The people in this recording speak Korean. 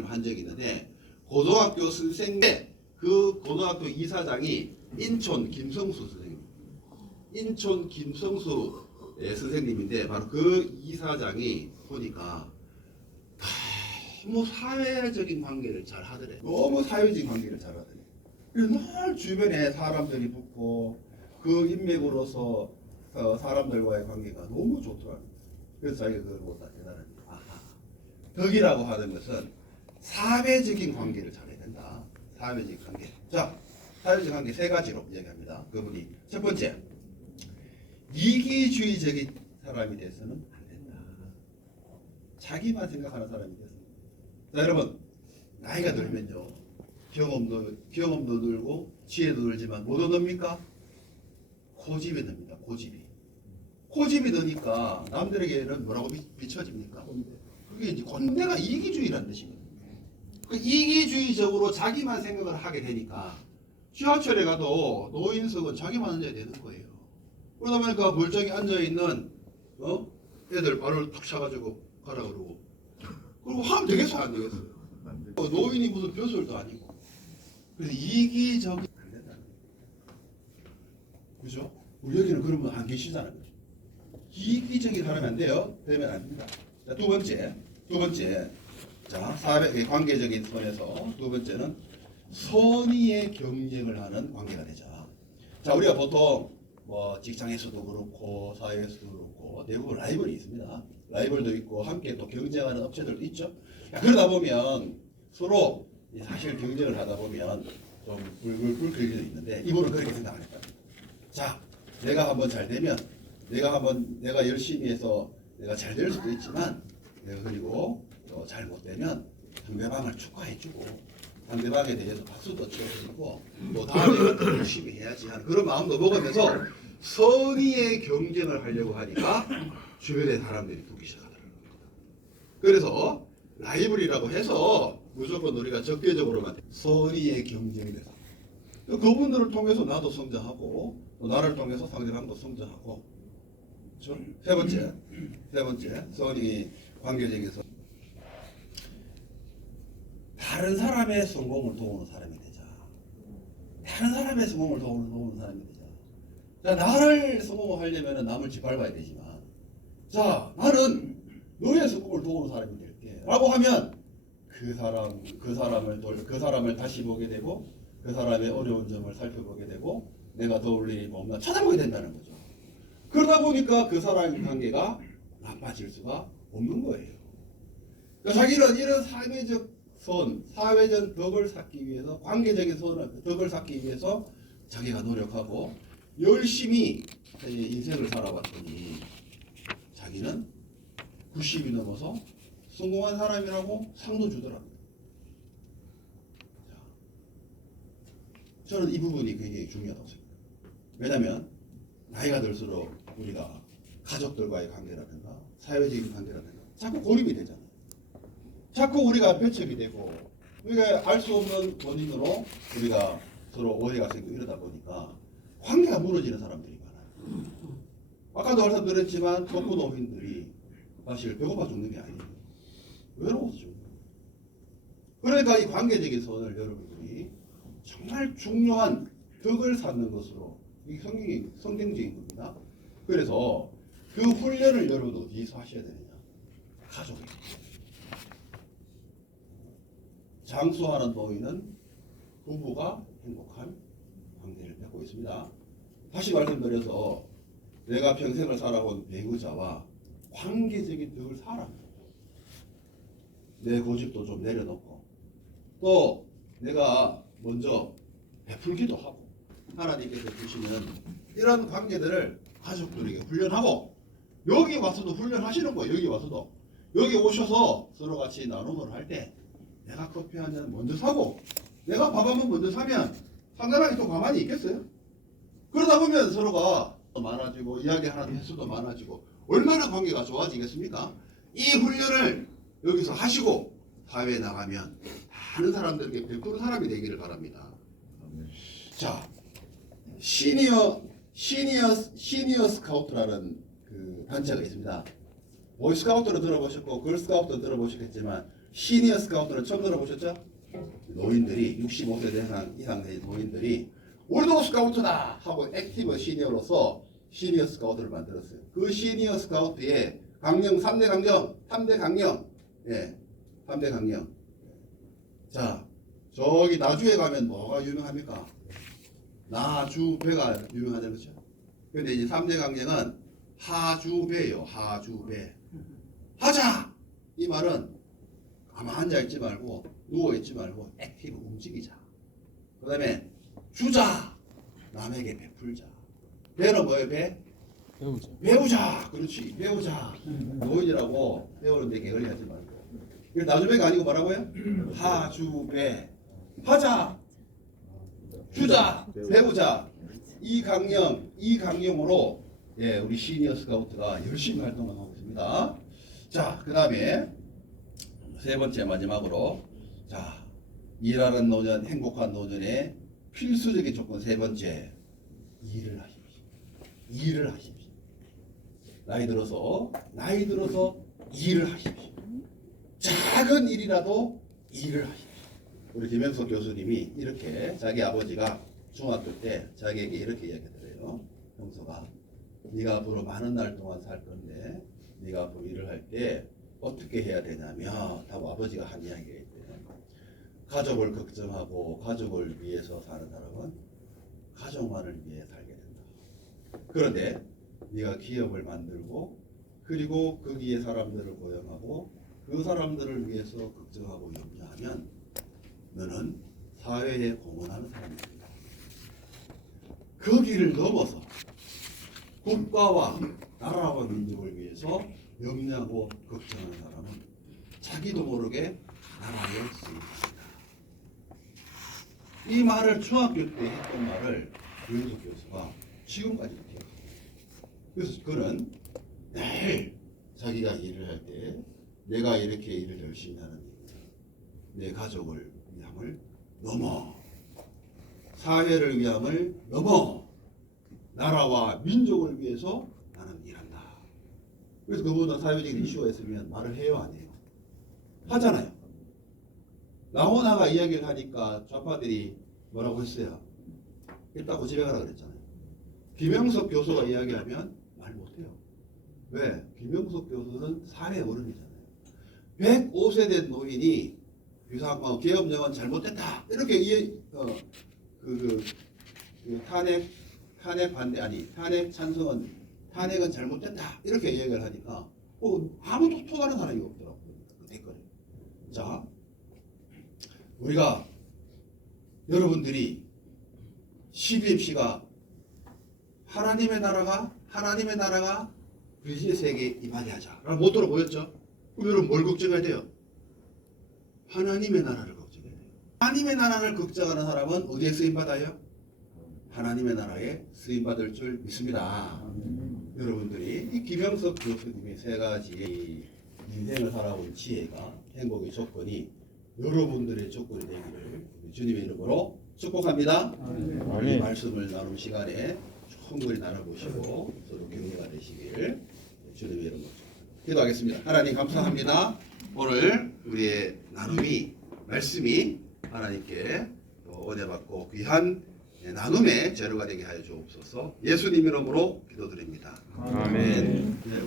한 적이 있는데 고등학교 선생인데 그 고등학교 이사장이 인촌 김성수 선생님, 인촌 김성수 선생님인데 바로 그 이사장이 보니까 너무 사회적인 관계를 잘 하더래. 너무 사회적인 관계를 잘 하더래. 그래서 늘 주변에 사람들이 붙고 그 인맥으로서 사람들과의 관계가 너무 좋더라고요. 그래서 자기가 그걸 보다 대단하게 아하, 덕이라고 하는 것은 사회적인 관계를 잘해야 된다. 사회적인 관계. 자, 사회적 관계 세 가지로 이야기합니다. 그분이 첫 번째, 이기주의적인 사람이 돼서는 안 된다. 자기만 생각하는 사람이 돼서. 자, 여러분, 나이가 들면요, 경험도 늘고 지혜도 늘지만 뭐 더 늡니까? 고집이 늡니다. 고집이 드니까 남들에게는 뭐라고 비춰집니까? 그게 이제 내가 이기주의라는 뜻이거든요. 그 이기주의적으로 자기만 생각을 하게 되니까 지하철에 가도 노인석은 자기만 앉아야 되는 거예요. 그러다 보니까 멀쩡히 앉아있는 애들 발을 툭 차가지고 가라 그러고 그리고 하면 되겠어 안 되겠어요? 노인이 무슨 벼슬도 아니고. 그래서 이기적이 안 된다는 거예요. 그죠? 우리 여기는 그런 분 안 계시잖아요. 이기적인 사람이 안 돼요. 되면 안 됩니다. 자, 두 번째. 자, 사회 관계적인 선에서 두 번째는 선의의 경쟁을 하는 관계가 되자. 자, 우리가 보통 뭐 직장에서도 그렇고 사회에서도 그렇고 대부분 라이벌이 있습니다. 라이벌도 있고 함께 또 경쟁하는 업체들도 있죠. 그러다 보면 서로 사실 경쟁을 하다 보면 좀 불글불 그릴 수 있는데 이분은 그렇게 생각 안 했다. 자, 내가 한번 잘 되면 내가 열심히 해서 내가 잘 될 수도 있지만 내가 그리고 잘 못되면 상대방을 축하해주고 상대방에 대해서 박수도 쳐주고 또 다음에 더 열심히 해야지 하는 그런 마음도 먹으면서 선의의 경쟁을 하려고 하니까 주변의 사람들이 붙기 시작하더라고요. 그래서 라이벌이라고 해서 무조건 우리가 적대적으로만 선의의 경쟁이 돼서 그분들을 통해서 나도 성장하고 또 나를 통해서 상대방도 성장하고. 그렇죠? 세 번째 선의 관계적에서 다른 사람의 성공을 도우는 사람이 되자. 다른 사람의 성공을 도우는 사람이 되자. 자, 나를 성공하려면 남을 짓밟아야 되지만, 자, 나는 너의 성공을 도우는 사람이 될게. 라고 하면 그 사람을 다시 보게 되고, 그 사람의 어려운 점을 살펴보게 되고, 내가 도울 일이 없나 찾아보게 된다는 거죠. 그러다 보니까 그 사람의 관계가 나빠질 수가 없는 거예요. 그러니까 자기는 이런 사회적 덕을 쌓기 위해서, 관계적인 덕을 쌓기 위해서 자기가 노력하고 열심히 인생을 살아봤더니 자기는 90이 넘어서 성공한 사람이라고 상도 주더라고요. 저는 이 부분이 굉장히 중요하다고 생각해요. 왜냐하면 나이가 들수록 우리가 가족들과의 관계라든가 사회적인 관계라든가 자꾸 고립이 되잖아요. 자꾸 우리가 배척이 되고 우리가 알 수 없는 원인으로 우리가 서로 오해가 생기고 이러다 보니까 관계가 무너지는 사람들이 많아요. 아까도 말씀드렸지만 독거노인들이 사실 배고파 죽는 게 아니에요. 외로워서 죽는 거예요. 그러니까 이 관계적인 선을 여러분들이 정말 중요한 덕을 쌓는 것으로 이 성경적인 겁니다. 그래서 그 훈련을 여러분 어디서 하셔야 되느냐? 가족에서. 장수하는 노인은 부부가 행복한 관계를 맺고 있습니다. 다시 말씀드려서 내가 평생을 살아온 배우자와 관계적인 덕을 살아. 내 고집도 좀 내려놓고 또 내가 먼저 베풀기도 하고 하나님께서 주시는 이런 관계들을 가족들에게 훈련하고 여기 와서도 훈련하시는 거예요. 여기 오셔서 서로 같이 나눔을 할 때 내가 커피 한 잔 먼저 사고 내가 밥 한 번 먼저 사면 상대방이 또 가만히 있겠어요? 그러다 보면 서로가 많아지고 이야기하는 횟수도 많아지고 얼마나 관계가 좋아지겠습니까? 이 훈련을 여기서 하시고 사회에 나가면 많은 사람들에게 베푸는 사람이 되기를 바랍니다. 자, 시니어 스카우트라는 그 단체가 있습니다. 보이스카우트로 들어보셨고 걸스카우트로 들어보셨겠지만 시니어 스카우트는 처음 들어보셨죠? 노인들이 65세 이상 된 노인들이 우리도 스카우트다 하고 액티브 시니어로서 시니어 스카우트를 만들었어요. 그 시니어 스카우트에 강령 3대 강령, 3대 강령, 예, 3대 강령. 자, 저기 나주에 가면 뭐가 유명합니까? 나주배가 유명하죠, 그렇죠? 근데 이제 3대 강령은 하주배예요. 하주배. 하자! 이 말은 가만 앉아있지 말고 누워있지 말고 액티브 움직이자. 그 다음에 주자! 남에게 베풀자. 배는 뭐예요? 배? 배우자. 배우자! 그렇지. 배우자. 노인이라고 배우는데 게을리 하지 말고. 이게 나주배가 아니고 뭐라고요? 하주배. 하자! 주자! 배우자! 이 강령으로 예, 우리 시니어 스카우트가 열심히 활동을 하고 있습니다. 자, 그 다음에 세 번째 마지막으로 자, 일하는 노년, 행복한 노년의 필수적인 조건 세 번째, 일을 하십시오. 일을 하십시오. 나이 들어서 일을 하십시오. 작은 일이라도 일을 하십시오. 우리 김영석 교수님이 이렇게 자기 아버지가 중학교 때 자기에게 이렇게 이야기했어요. 형석아, 네가 앞으로 많은 날 동안 살 건데 네가 앞으로 일을 할 때 어떻게 해야 되냐면 하고 아버지가 한 이야기가 있대요. 가족을 걱정하고 가족을 위해서 사는 사람은 가족만을 위해 살게 된다. 그런데 네가 기업을 만들고 그리고 거기에 사람들을 고용하고 그 사람들을 위해서 걱정하고 염려하면 너는 사회에 공헌하는 사람이 된다. 거기를 넘어서 국가와 나라와 민족을 위해서 염려하고 걱정하는 사람은 자기도 모르게 나라에 쓰인다. 이 말을 중학교 때 했던 말을 유영석 교수가 지금까지도 기억합니다. 그래서 그는 매일 자기가 일을 할 때 내가 이렇게 일을 열심히 하는 이유는 내 가족을 위함을 넘어 사회를 위함을 넘어 나라와 민족을 위해서 나는 일한다. 그래서 그보다 사회적인 이슈가 있으면 말을 해요, 안 해요? 하잖아요. 나오나가 이야기를 하니까 좌파들이 뭐라고 했어요? 일단 고집에 가라 그랬잖아요. 김영석 교수가 이야기하면 말 못해요. 왜? 김영석 교수는 사회 어른이잖아요. 105세 된 노인이 기업령은 잘못됐다 이렇게 탄핵 반대 탄핵 찬성은 탄핵은 잘못됐다 이렇게 이야기를 하니까 아무도 통하는 사람이 없더라고요. 그 댓글에. 자, 우리가 여러분들이 CBMC가 하나님의 나라가 그리스의 세계에 임하게 하자 라는 모토로 보였죠. 그럼 여러분 뭘 걱정해야 돼요? 하나님의 나라를 걱정해야 돼요. 하나님의 나라를 걱정하는 사람은 어디에 쓰임받아요? 하나님의 나라에 쓰임받을 줄 믿습니다. 여러분들이 이 김영석 교수님의 세 가지 인생을 살아온 지혜가 행복의 조건이 여러분들의 조건이 되기를 주님의 이름으로 축복합니다. 이 말씀을 나눈 시간에 충분히 나눠보시고 서로 격려가 되시길 주님의 이름으로 기도하겠습니다. 하나님 감사합니다. 오늘 우리의 나눔이 말씀이 하나님께 은혜 받고 귀한 나눔의 재료가 되게 하여 주옵소서. 예수님 이름으로 기도드립니다. 아멘. 네,